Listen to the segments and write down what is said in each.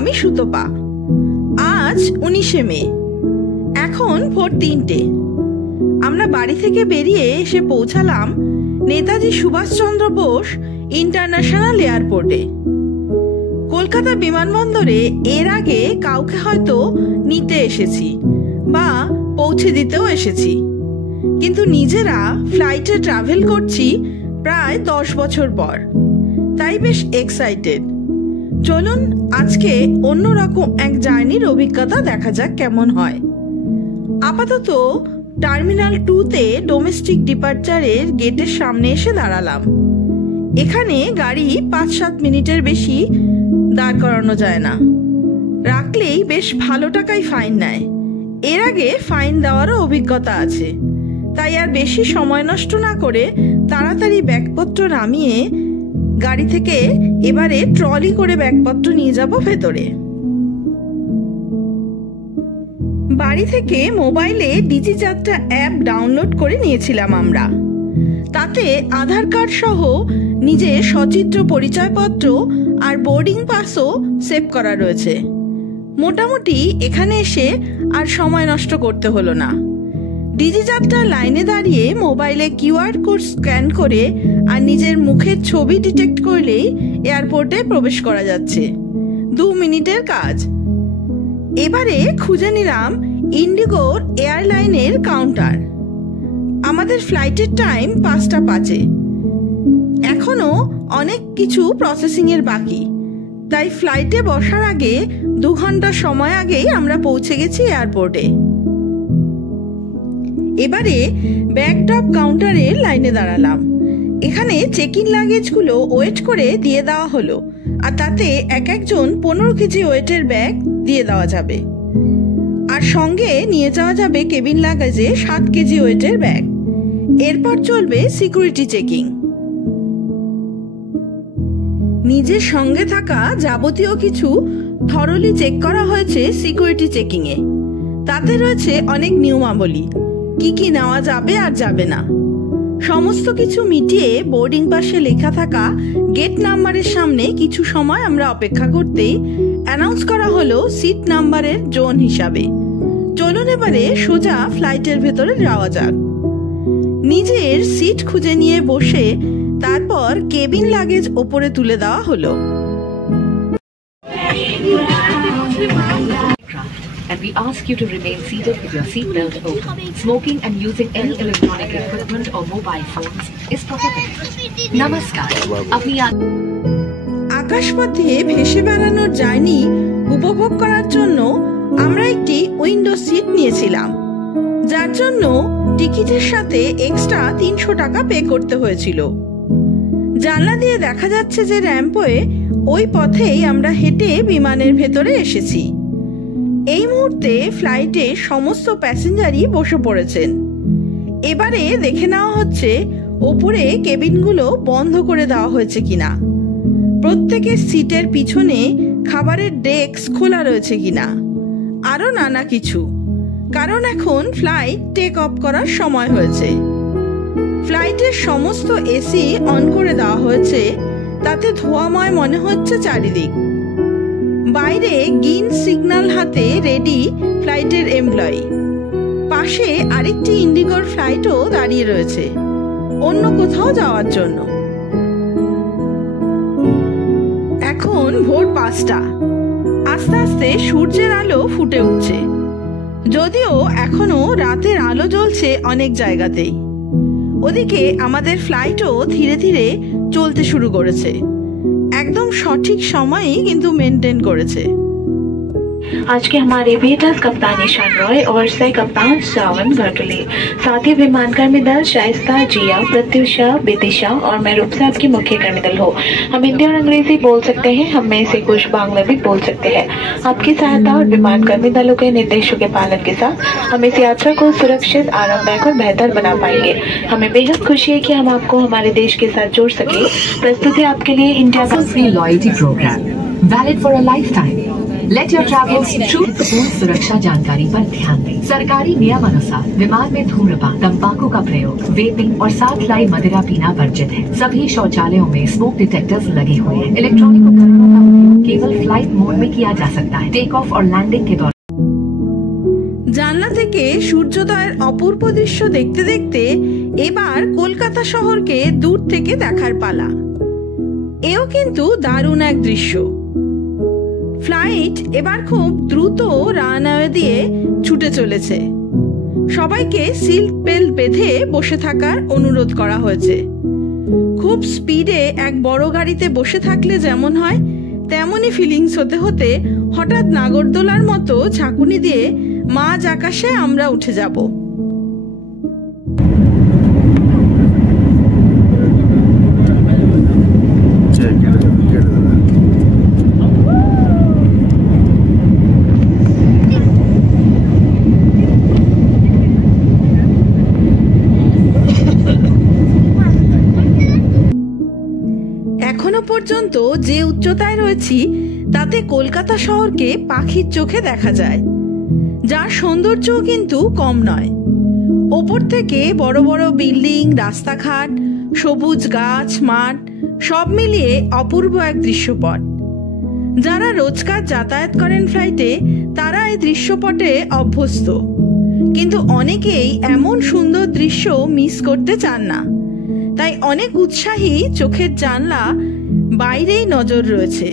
আমি সুতপা। আজ 19শে মে, এখন ভোর 3টে। আমরা বাড়ি থেকে বেরিয়ে এসে পৌঁছালাম নেতাজি সুভাষচন্দ্র বোস ইন্টারন্যাশনাল এয়ারপোর্টে। কলকাতা বিমানবন্দরে এর আগে কাউকে হয়তো নিতে এসেছি বা পৌঁছে দিতেও এসেছি, কিন্তু নিজেরা ফ্লাইটে ট্রাভেল করছি প্রায় 10 বছর পর, তাই বেশ এক্সাইটেড। চলুন আজকে অন্যরকম এক জার্নির অভিজ্ঞতা দেখা যাক কেমন হয়। আপাতত টার্মিনাল 2তে ডোমেস্টিক ডিপার্চারের গেটের সামনে এসে দাঁড়ালাম। এখানে গাড়ি 5-7 মিনিটের বেশি দাঁড় করানো যায় না, রাখলেই বেশ ভালো টাকায় ফাইন নেয়। এর আগে ফাইন দেওয়ারও অভিজ্ঞতা আছে, তাই আর বেশি সময় নষ্ট না করে তাড়াতাড়ি ব্যাগপত্র নামিয়ে গাড়ি থেকে এবারে ট্রলি করে ব্যাগপত্র নিয়ে যাব ভেতরে। বাড়ি থেকে মোবাইলে ডিজিযাত্রা অ্যাপ ডাউনলোড করে নিয়েছিলাম আমরা। তাতে আধার কার্ড সহ নিজের সচিত্র পরিচয়পত্র আর বোর্ডিং পাসও সেভ করা রয়েছে। মোটামুটি এখানে এসে আর সময় নষ্ট করতে হলো না। ডিজিযাত্রার লাইনে দাঁড়িয়ে মোবাইলে কিউআর কোড স্ক্যান করে আর নিজের মুখের ছবি ডিটেক্ট করলেই এয়ারপোর্টে প্রবেশ করা যাচ্ছে। 2 মিনিটের কাজ। এবারে খুঁজে নিলাম ইন্ডিগোর এয়ারলাইনের কাউন্টার। আমাদের ফ্লাইটের টাইম 5টা 5-এ। এখনো অনেক কিছু প্রসেসিং এর বাকি, তাই ফ্লাইটে বসার আগে 2 ঘন্টা সময় আগেই আমরা পৌঁছে গেছি এয়ারপোর্টে। এবারে ব্যাগ ড্রপ কাউন্টারের লাইনে দাঁড়ালাম। এখানে চেক ইন লাগেজগুলো ওয়েট করে দিয়ে দেওয়া হলো, আর তাতে এক একজন 15 কেজি ওয়েটের ব্যাগ দিয়ে দেওয়া যাবে, আর সঙ্গে নিয়ে যাওয়া যাবে কেবিন লাগেজে 7 কেজি ওয়েটের ব্যাগ। এরপর চলবে সিকিউরিটি চেকিং। নিজের সঙ্গে থাকা যাবতীয় কিছু থরলি চেক করা হয়েছে সিকিউরিটি চেকিং এ। তাতে রয়েছে অনেক নিয়মাবলী, কি কি নেওয়া যাবে আর যাবে না। সমস্ত কিছু মিটিয়ে বোর্ডিং পাশে লেখা থাকা গেট নাম্বারের সামনে কিছু সময় আমরা অপেক্ষা করতেই অ্যানাউন্স করা হলো সিট নাম্বারের জোন হিসাবে। চলুন এবারে সোজা ফ্লাইটের ভেতরে যাওয়া যাক। নিজের সিট খুঁজে নিয়ে বসে তারপর কেবিন লাগেজ ওপরে তুলে দেওয়া হলো। And we ask you to remain seated with your seat belt open. Smoking and using any electronic equipment or mobile phones is prohibited. Namaskar. আকাশপথে ভেসে বেড়ানোর জার্নি উপভোগ করার জন্য আমরা একটি উইন্ডো সিট নিয়েছিলাম, যার জন্য টিকিটের সাথে এক্সট্রা 300 টাকা পে করতে হয়েছিল। জানলা দিয়ে দেখা যাচ্ছে যে র্যাম্পওয়ে, ওই পথেই আমরা হেঁটে বিমানের ভেতরে এসেছি। এই মুহূর্তে ফ্লাইটে সমস্ত প্যাসেঞ্জারই বসে পড়েছেন। এবারে দেখে নেওয়া হচ্ছে ওপরে কেবিনগুলো বন্ধ করে দেওয়া হয়েছে কিনা, প্রত্যেকের সিটের পিছনে খাবারের ডেস্ক খোলা রয়েছে কিনা, আরো নানা কিছু। কারণ এখন ফ্লাইট টেক অফ করার সময় হয়েছে। ফ্লাইটের সমস্ত এসি অন করে দেওয়া হয়েছে, তাতে ধোঁয়াময় মনে হচ্ছে চারিদিক। বাইরে গ্রিন সিগন্যাল হাতে রেডি ফ্লাইটের এমপ্লয়ি। পাশে আরেকটি ইন্ডিগোর ফ্লাইটও দাঁড়িয়ে রয়েছে অন্য কোথাও যাওয়ার জন্য। এখন ভোর 5টা। আস্তে আস্তে সূর্যের আলো ফুটে উঠছে, যদিও এখনো রাতের আলো জ্বলছে অনেক জায়গাতেই। ওদিকে আমাদের ফ্লাইটও ধীরে ধীরে চলতে শুরু করেছে, একদম সঠিক সময়ই কিন্তু মেনটেন করেছে। आज के हमारे बेहतर कप्तान ईशान रॉय और सह कप्तान सावन घाटुले, साथ ही विमान कर्मी दल शाइस्ता, जिया, प्रत्युषा, विदिशा और मैं रूप से आपकी मुख्य कर्मी दल हो। हम हिंदी और अंग्रेजी बोल सकते हैं, हम में से कुछ बांग्ला भी बोल सकते हैं। आपकी सहायता और विमान कर्मी दलों के निर्देशों के पालन के साथ हम इस यात्रा को सुरक्षित, आरामदायक और बेहतर बना पाएंगे। हमें बेहद खुशी है कि हम आपको हमारे देश के साथ जोड़ सके। प्रस्तुत है आपके लिए India free loyalty program, valid for a lifetime. Let your travels through पूर्ण सुरक्षा जानकारी पर ध्यान दें। सरकारी नियमानुसार विमान में धूम्रपान, तंबाकू का प्रयोग, वेपिंग और साथ लाई मदिरा पीना वर्जित है। सभी शौचालयों में स्मोक डिटेक्टर्स लगे हुए हैं। इलेक्ट्रॉनिक उपकरणों का उपयोग केवल फ्लाइट मोड में किया जा सकता है। टेक ऑफ और लैंडिंग के दौरान জানলা থেকে সূর্যোদয়ের অপূর্ব দৃশ্য দেখতে দেখতে এবার কলকাতা শহরকে দূর থেকে দেখার পালা। এও কিন্তু দারুণ এক দৃশ্য। ফ্লাইট এবার খুব দ্রুত রানওয়ে দিয়ে ছুটে চলেছে। সবাইকে সিট বেল্ট বেঁধে বসে থাকার অনুরোধ করা হয়েছে। খুব স্পিডে এক বড় গাড়িতে বসে থাকলে যেমন হয় তেমনই ফিলিংস হতে হতে হঠাৎ নাগরদোলার মতো ঝাঁকুনি দিয়ে মাঝ আকাশে আমরা উঠে যাব। এখনো পর্যন্ত যে উচ্চতায় রয়েছি তাতে কলকাতা শহরকে পাখির চোখে দেখা যায়, যার সৌন্দর্যও কিন্তু কম নয়। ওপর থেকে বড় বড় বিল্ডিং, রাস্তাঘাট, সবুজ গাছ, মাঠ সব মিলিয়ে অপূর্ব এক দৃশ্যপট। যারা রোজকার যাতায়াত করেন ফ্লাইটে তারা এই দৃশ্যপটে অভ্যস্ত, কিন্তু অনেকেই এমন সুন্দর দৃশ্য মিস করতে চান না। তাই অনেক উৎসাহী চোখের জানলা বাইরেই নজর রয়েছে।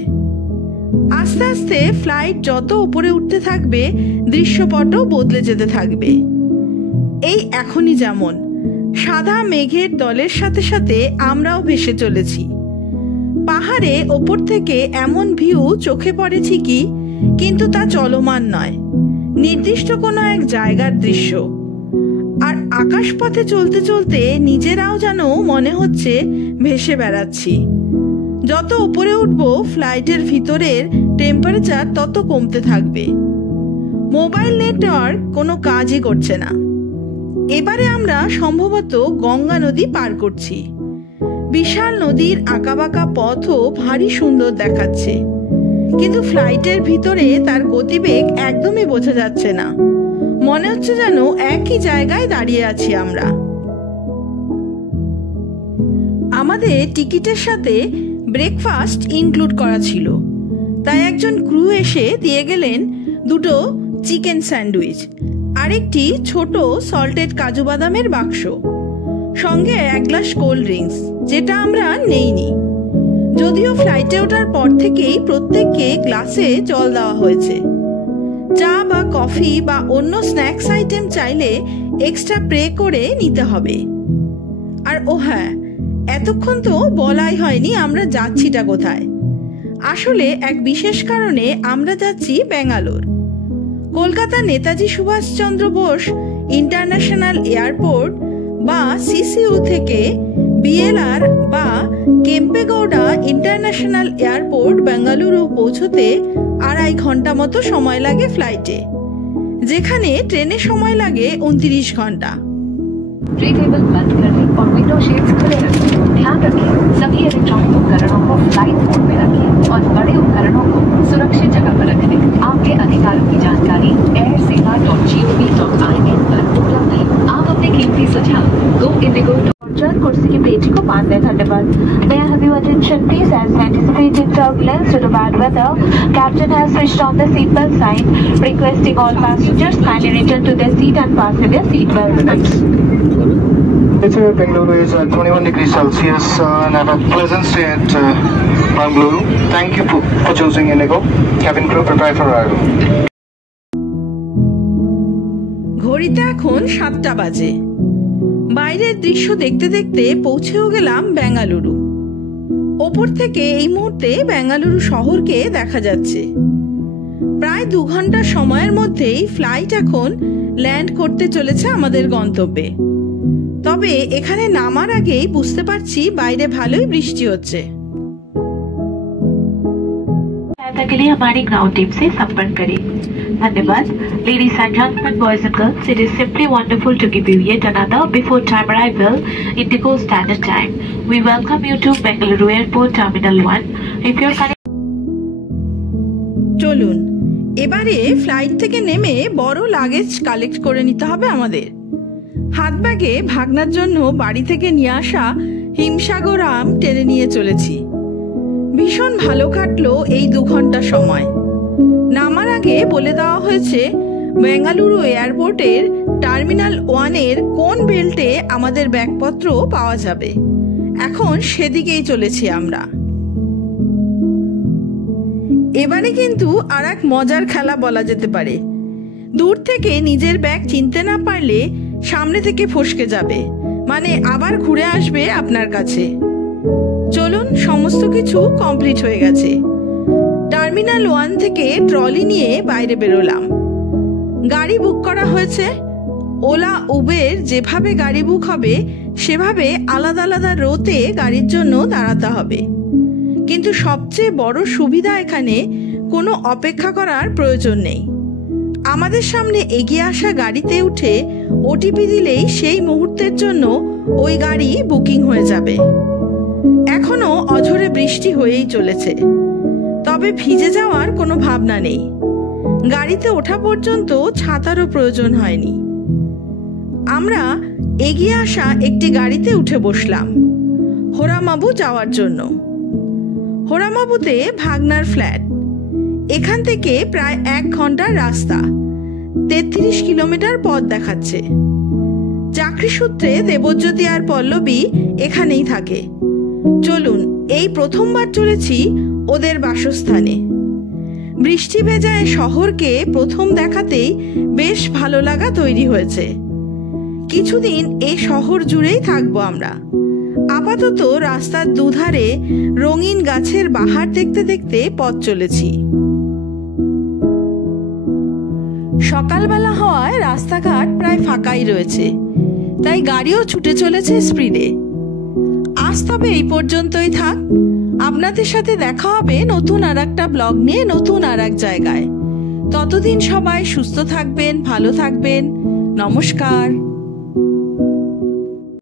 আস্তে আস্তে ফ্লাইট যত উপরে উঠতে থাকবে দৃশ্যপটও বদলে যেতে থাকবে। এই এখনই যেমন সাদা মেঘের দলের সাথে সাথে আমরাও ভেসে চলেছি। পাহাড়ে ওপর থেকে এমন ভিউ চোখে পড়ে ঠিকই, কিন্তু তা চলমান নয়, নির্দিষ্ট কোনো এক জায়গার দৃশ্য। আর আকাশপথে চলতে চলতে নিজেরাও যেন মনে হচ্ছে ভেসে বেড়াচ্ছি। যত উপরে উঠব ফ্লাইটের ভিতরের টেম্পারেচার তত কমতে থাকবে। মোবাইল নেটওয়ার্ক কোনো কাজই করছে না। এবারে আমরা সম্ভবত গঙ্গা নদী পার করছি। বিশাল নদীর আঁকাবাঁকা পথও ভারী সুন্দর দেখাচ্ছে, কিন্তু ফ্লাইটের ভিতরে তার গতিবেগ একদমই বোঝা যাচ্ছে না। মনে হচ্ছে যেন একই জায়গায় দাঁড়িয়ে আছি আমরা। আমাদের টিকিটের সাথে ব্রেকফাস্ট ইনক্লুড করা ছিল, তাই একজন ক্রু এসে দিয়ে গেলেন দুটো চিকেন স্যান্ডউইচ আর একটি ছোট সল্টেড কাজু বাদামের বাক্স, সঙ্গে এক গ্লাস কোল্ড ড্রিঙ্কস, যেটা আমরা নেইনি। যদিও ফ্লাইটে ওঠার পর থেকেই প্রত্যেককে গ্লাসে জল দেওয়া হয়েছে। চা বা কফি বা অন্য স্ন্যাক্স আইটেম চাইলে এক্সট্রা পে করে নিতে হবে। আর ও হ্যাঁ, এতক্ষণ তো বলাই হয়নি আমরা যাচ্ছিটা কোথায়। আসলে এক বিশেষ কারণে আমরা যাচ্ছি ব্যাঙ্গালোর। কলকাতা নেতাজি সুভাষচন্দ্র বোস ইন্টারন্যাশনাল এয়ারপোর্ট বা সিসিইউ থেকে বিএলআর বা কেম্পেগৌড়া ইন্টারন্যাশনাল এয়ারপোর্ট বেঙ্গালুরু পৌঁছতে 2.5 ঘন্টা মতো সময় লাগে ফ্লাইটে, যেখানে ट्रेने समय लगे 29 घंटा। ट्रे टेबल बंद करने और विंडो शेड्स खुले रखें। ध्यान रखें सभी इलेक्ट्रॉनिक उपकरणों को फ्लाइट मोड में रखें और बड़े उपकरणों को सुरक्षित जगह पर रखें। आपके अधिकारों की जानकारी airsewa.gov.in पर उपलब्ध है। आप अपने कीमती सुझाव गो इंडिगो कुर्सी की पेटी को बांध दें। धन्यवाद। May I have your attention please, as anticipated turbulence due to bad weather, Captain has switched on the seatbelt sign, requesting all passengers kindly return to their seat and fasten their seatbelt belts. Bengaluru is 21 degrees Celsius and have a pleasant stay at Bengaluru. Thank you for choosing Indigo. Cabin crew prepare for arrival. ঘড়িতে এখন 7টা বাজে। বাইরের দৃশ্য দেখতে দেখতে পৌঁছেও গেলাম বেঙ্গালুরু। ওপর থেকে এই মুহূর্তে বেঙ্গালুরু শহরকে দেখা যাচ্ছে। প্রায় 2 ঘন্টা সময়ের মধ্যেই ফ্লাইট এখন ল্যান্ড করতে চলেছে আমাদের গন্তব্যে। তবে এখানে নামার আগেই বুঝতে পারছি বাইরে ভালোই বৃষ্টি হচ্ছে। के लिए हमारी ग्राउंड टीम से संपर्क करें। धन्यवाद। Ladies and gentlemen, boys and girls, it is simply wonderful to give you yet another before time arrival Indigo Standard Time. We welcome you to Bengaluru Airport Terminal 1. If you're চলুন এবারে flight থেকে নেমে বড় luggage collect করে নিতে হবে আমাদের। হাত ব্যাগে ভাগনার জন্য বাড়ি থেকে নিয়ে আসা হিমসাগর আম টেনে নিয়ে চলেছি। ভীষণ ভালো কাটলো এই 2 ঘন্টা সময়। নামার আগে বলে দেওয়া হয়েছে বেঙ্গালুরু এয়ারপোর্টের টার্মিনাল 1-এর কোন বেল্টে আমাদের ব্যাগপত্র পাওয়া যাবে। এখন সেদিকেই চলেছি আমরা। এবারে কিন্তু আর এক মজার খেলা বলা যেতে পারে। দূর থেকে নিজের ব্যাগ চিনতে না পারলে সামনে থেকে ফসকে যাবে, মানে আবার ঘুরে আসবে আপনার কাছে। চলুন, সমস্ত কিছু কমপ্লিট হয়ে গেছে। টার্মিনাল 1 থেকে ট্রলি নিয়ে বাইরে বেরোলাম। গাড়ি বুক করা হয়েছে। ওলা উবের যেভাবে গাড়ি বুক হবে সেভাবে আলাদা আলাদা রোতে গাড়ির জন্য দাঁড়াতে হবে। কিন্তু সবচেয়ে বড় সুবিধা এখানে কোনো অপেক্ষা করার প্রয়োজন নেই। আমাদের সামনে এগিয়ে আসা গাড়িতে উঠে ওটিপি দিলেই সেই মুহূর্তের জন্য ওই গাড়ি বুকিং হয়ে যাবে। এখনো অঝোরে বৃষ্টি হয়েই চলেছে, তবে ভিজে যাওয়ার কোনো ভাবনা নেই। গাড়িতে ওঠা পর্যন্ত ছাতারও প্রয়োজন হয়নি। আমরা এগিয়ে আসা একটি গাড়িতে উঠে বসলাম হোরামাবু যাওয়ার জন্য। হোরামাবুতে ভাগনার ফ্ল্যাট। এখান থেকে প্রায় 1 ঘন্টার রাস্তা, 33 কিলোমিটার পথ দেখাচ্ছে। চাকরি সূত্রে দেবজ্যোতি আর পল্লবী এখানেই থাকে। চলুন, এই প্রথমবার চলেছি ওদের বাসস্থানে। বৃষ্টি ভেজা শহরকে প্রথম দেখাতেই বেশ ভালো লাগা তৈরি হয়েছে। কিছুদিন এই শহর জুড়েই থাকবো আমরা। আপাতত রাস্তার দুধারে রঙিন গাছের বাহার দেখতে দেখতে পথ চলেছি। সকালবেলা হওয়ায় রাস্তাঘাট প্রায় ফাঁকাই রয়েছে, তাই গাড়িও ছুটে চলেছে স্পিডে। আজ তবে এই পর্যন্তই থাক। আপনাদের সাথে দেখা হবে নতুন আর একটা ব্লগ নিয়ে, নতুন আর এক জায়গায়। ততদিন সবাই সুস্থ থাকবেন, ভালো থাকবেন। নমস্কার।